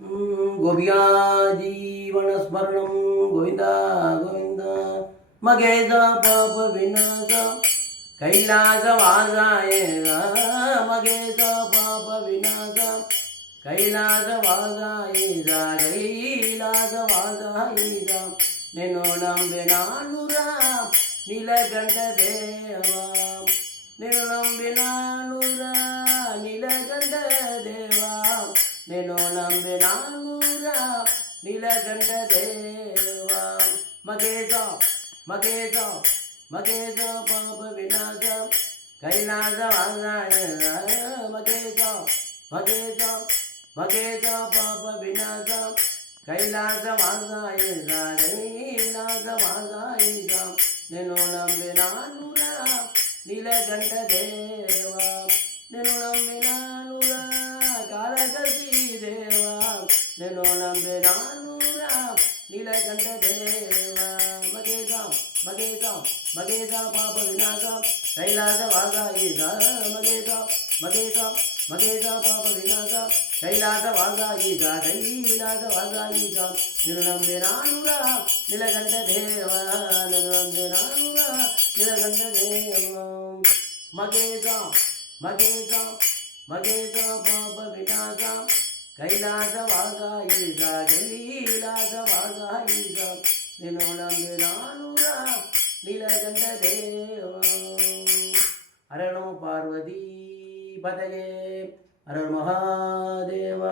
गोपिया जीवनस्मरणं गोविन्दा गोविन्द मगेश पाप विनाश कैलासवासाय मगेश पाप विनाश कैलासवासाय कैलासवासाय నేను నమ్మినానురా నీలకంఠ దేవా నేను నమ్మినానురా నీలకంఠ దేవా నేను నమ్మినానురా నీలకంఠ దేవా మగేశ మగేశ మగేశ పాప వినాశ కైలాసవాసాయ మగేశ మగేశ మగేశ పాప వినాశ कैलासवासाय कैलासवासाय నేను నమ్మినానురా నీలకంఠ దేవా నేను నమ్మినానురా కాళహస్తి దేవా నేను నమ్మినానురా నీలకంఠ దేవా మగేశ మగేశ మగేశ పాప వినాశ कैलासवासाय మగేశ మగేశ మగేశ పాప వినాశ कैलासवासाय कैलासवासाय నేను నమ్మినానురా నీలకంఠ దేవా నేను నమ్మినానురా నీలకంఠ దేవా మగేశ మగేశ మగేశ పాప వినాశ कैलासवासाय कैलासवासाय నేను నమ్మినానురా నీలకంఠ దేవా హర నమో పార్వతీ పతయే హర మహాదేవ